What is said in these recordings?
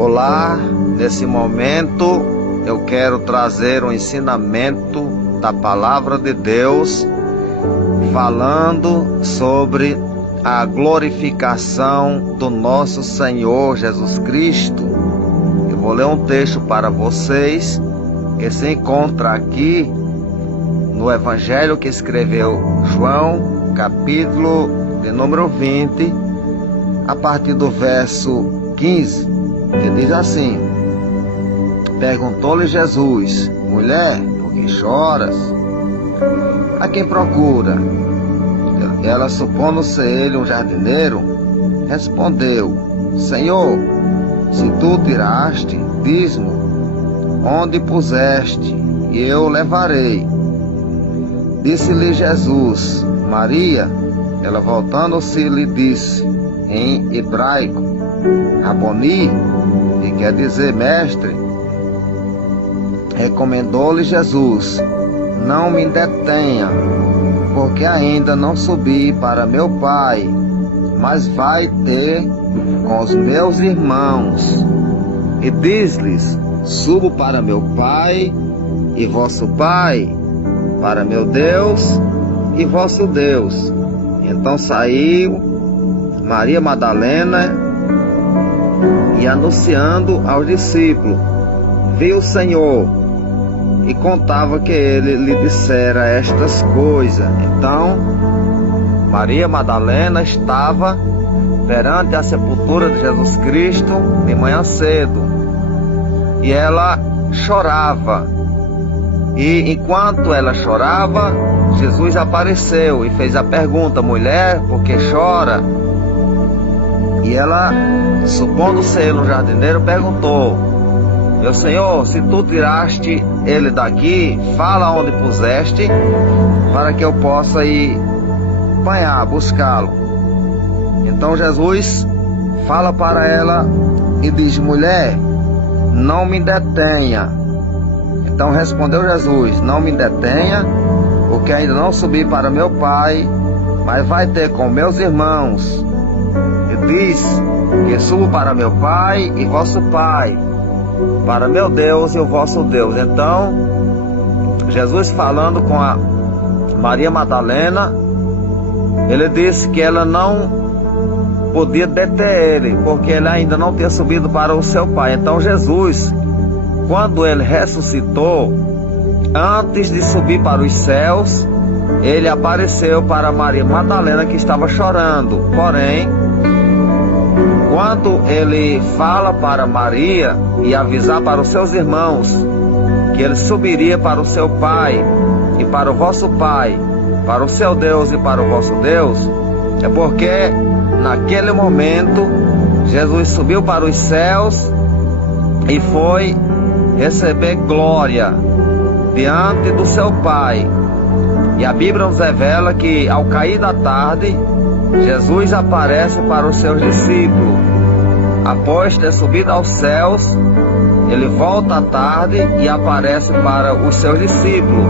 Olá, nesse momento eu quero trazer um ensinamento da Palavra de Deus, falando sobre a glorificação do nosso Senhor Jesus Cristo. Eu vou ler um texto para vocês, que se encontra aqui no Evangelho que escreveu João, capítulo de número 20, a partir do verso 15, que diz assim: Perguntou-lhe Jesus: Mulher, por que choras? A quem procura? Ela, supondo ser ele um jardineiro, respondeu: Senhor, se tu tiraste, diz-me onde puseste, e eu levarei. Disse-lhe Jesus: Maria. Ela, voltando-se, lhe disse em hebraico, Raboni, que quer dizer mestre. Recomendou-lhe Jesus: Não me detenha, porque ainda não subi para meu Pai, mas vai ter com os meus irmãos. E diz-lhes: Subo para meu Pai e vosso Pai, para meu Deus e vosso Deus. Então saiu Maria Madalena e, anunciando aos discípulos, viu o Senhor e contava que ele lhe dissera estas coisas. Então Maria Madalena estava perante a sepultura de Jesus Cristo de manhã cedo, e ela chorava. E enquanto ela chorava, Jesus apareceu e fez a pergunta: Mulher, por que chora? E ela, supondo ser um jardineiro, perguntou: Meu Senhor, se tu tiraste ele daqui, fala onde puseste, para que eu possa ir apanhar, buscá-lo. Então Jesus fala para ela e diz: Mulher, não me detenha. Então respondeu Jesus: Não me detenha, porque ainda não subi para meu Pai, mas vai ter com meus irmãos. E diz que subo para meu Pai e vosso Pai, para meu Deus e o vosso Deus. Então Jesus, falando com a Maria Madalena, ele disse que ela não podia deter ele, porque ele ainda não tinha subido para o seu Pai. Então Jesus, quando ele ressuscitou, antes de subir para os céus, ele apareceu para Maria Madalena, que estava chorando. Porém, quando ele fala para Maria e avisar para os seus irmãos que ele subiria para o seu Pai e para o vosso Pai, para o seu Deus e para o vosso Deus, é porque naquele momento Jesus subiu para os céus e foi receber glória diante do seu Pai. E a Bíblia nos revela que ao cair da tarde, Jesus aparece para os seus discípulos. Após ter subido aos céus, ele volta à tarde e aparece para os seus discípulos,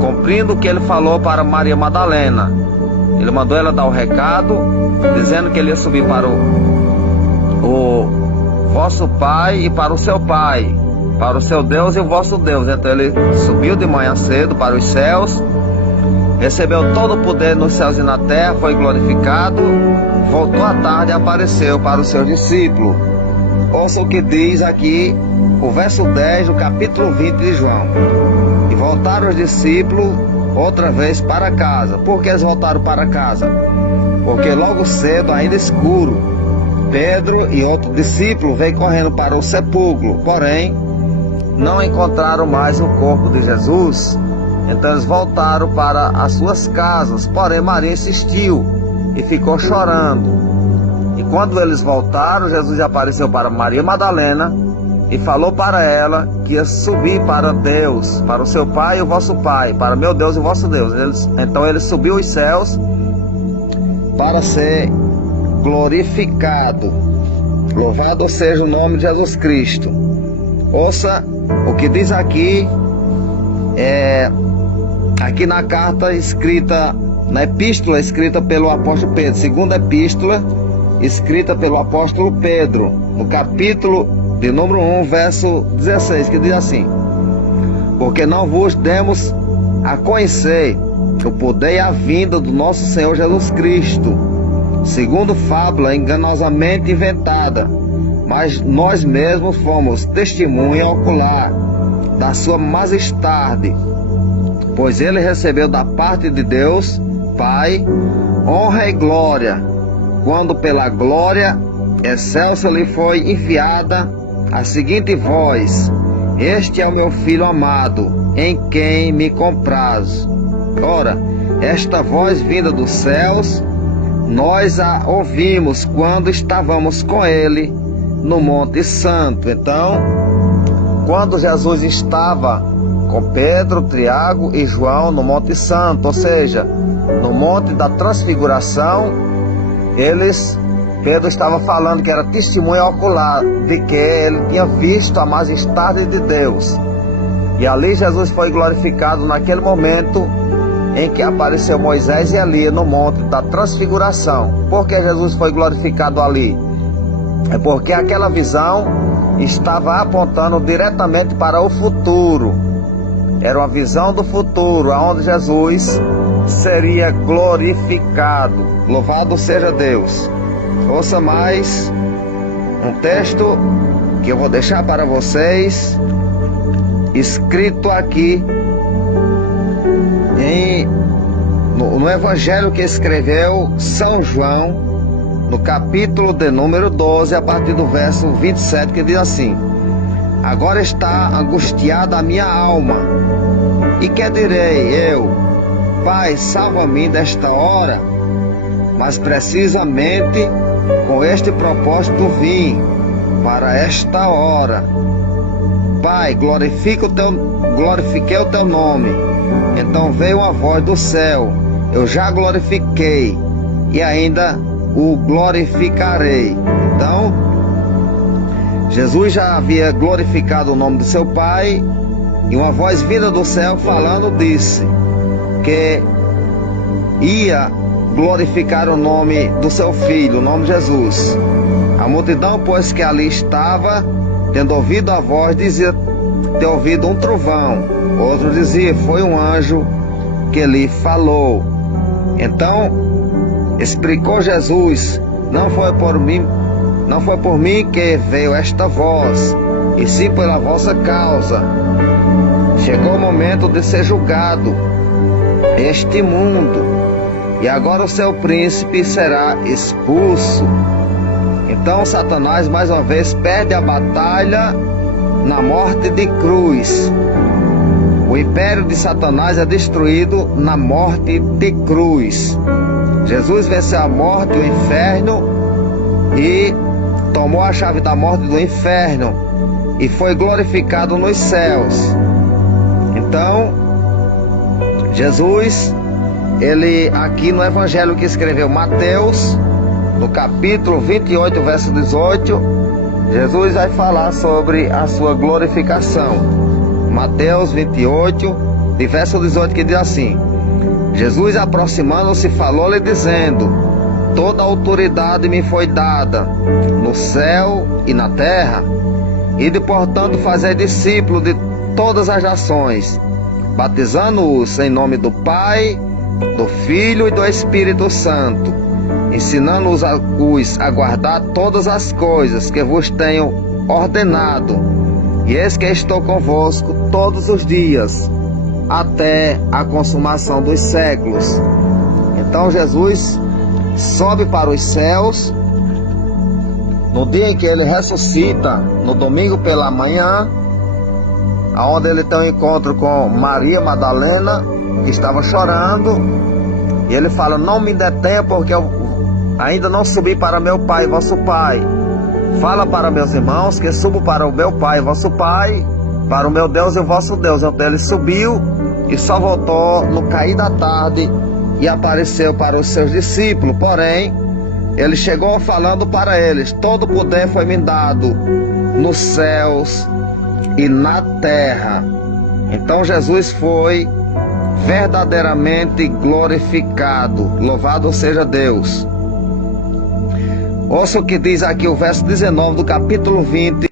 cumprindo o que ele falou para Maria Madalena. Ele mandou ela dar o recado, dizendo que ele ia subir para o vosso Pai e para o seu Pai, para o seu Deus e o vosso Deus. Então ele subiu de manhã cedo para os céus, recebeu todo o poder nos céus e na terra, foi glorificado, voltou à tarde e apareceu para os seus discípulos. Ouça o que diz aqui o verso 10 do capítulo 20 de João. E voltaram os discípulos outra vez para casa. Por que eles voltaram para casa? Porque logo cedo, ainda escuro, Pedro e outro discípulo veio correndo para o sepulcro, porém não encontraram mais o corpo de Jesus. Então eles voltaram para as suas casas, porém Maria insistiu e ficou chorando. E quando eles voltaram, Jesus apareceu para Maria Madalena e falou para ela que ia subir para Deus, para o seu Pai e o vosso Pai, para meu Deus e o vosso Deus. Então ele subiu os céus para ser glorificado. Louvado seja o nome de Jesus Cristo. Ouça o que diz aqui, aqui na carta escrita, na epístola escrita pelo apóstolo Pedro, segunda epístola escrita pelo apóstolo Pedro, no capítulo de número 1, verso 16, que diz assim: porque não vos demos a conhecer o poder e a vinda do nosso Senhor Jesus Cristo, segundo fábula enganosamente inventada, mas nós mesmos fomos testemunha ocular da sua majestade, pois ele recebeu da parte de Deus Pai honra e glória, quando pela glória excelsa lhe foi enfiada a seguinte voz: este é o meu filho amado, em quem me comprazo. Ora, esta voz vinda dos céus, nós a ouvimos quando estávamos com ele no Monte Santo. Então, quando Jesus estava com Pedro, Tiago e João no Monte Santo, ou seja, no Monte da Transfiguração, Pedro estava falando que era testemunha ocular de que ele tinha visto a majestade de Deus. E ali Jesus foi glorificado naquele momento em que apareceu Moisés e Elias no Monte da Transfiguração. Por que Jesus foi glorificado ali? É porque aquela visão estava apontando diretamente para o futuro. Era uma visão do futuro, onde Jesus seria glorificado. Louvado seja Deus. Ouça mais um texto que eu vou deixar para vocês, escrito aqui no Evangelho que escreveu São João, no capítulo de número 12, a partir do verso 27, que diz assim: agora está angustiada a minha alma, e que direi eu? Pai, salva-me desta hora. Mas precisamente com este propósito vim para esta hora. Pai, glorifiquei o teu nome. Então veio uma voz do céu: eu já glorifiquei e ainda o glorificarei. Então, Jesus já havia glorificado o nome do seu Pai, e uma voz vinda do céu falando disse que ia glorificar o nome do seu Filho, o nome de Jesus. A multidão, pois, que ali estava, tendo ouvido a voz, dizia ter ouvido um trovão. Outro dizia: foi um anjo que lhe falou. Então explicou Jesus: não foi por mim que veio esta voz, e sim pela vossa causa. Chegou o momento de ser julgado este mundo, e agora o seu príncipe será expulso. Então Satanás mais uma vez perde a batalha na morte de cruz. O império de Satanás é destruído na morte de cruz. Jesus venceu a morte, o inferno, e tomou a chave da morte do inferno, e foi glorificado nos céus. Então, Jesus, ele aqui no Evangelho que escreveu Mateus, no capítulo 28, verso 18, Jesus vai falar sobre a sua glorificação. Mateus 28, de verso 18, que diz assim: Jesus, aproximando-se, falou-lhe dizendo: toda a autoridade me foi dada no céu e na terra. Ide, portanto, fazer discípulos de todas as nações, batizando-os em nome do Pai, do Filho e do Espírito Santo, ensinando-os a guardar todas as coisas que vos tenho ordenado. E eis que estou convosco todos os dias, até a consumação dos séculos. Então Jesus sobe para os céus. No dia em que ele ressuscita, no domingo pela manhã, onde ele tem um encontro com Maria Madalena, que estava chorando, e ele fala: não me detenha, porque eu ainda não subi para meu Pai, vosso Pai. Fala para meus irmãos que subo para o meu Pai, vosso Pai, para o meu Deus e o vosso Deus. Então ele subiu e só voltou no cair da tarde e apareceu para os seus discípulos. Porém, ele chegou falando para eles: todo poder foi me dado nos céus e na terra. Então Jesus foi verdadeiramente glorificado. Louvado seja Deus. Ouça o que diz aqui o verso 19 do capítulo 20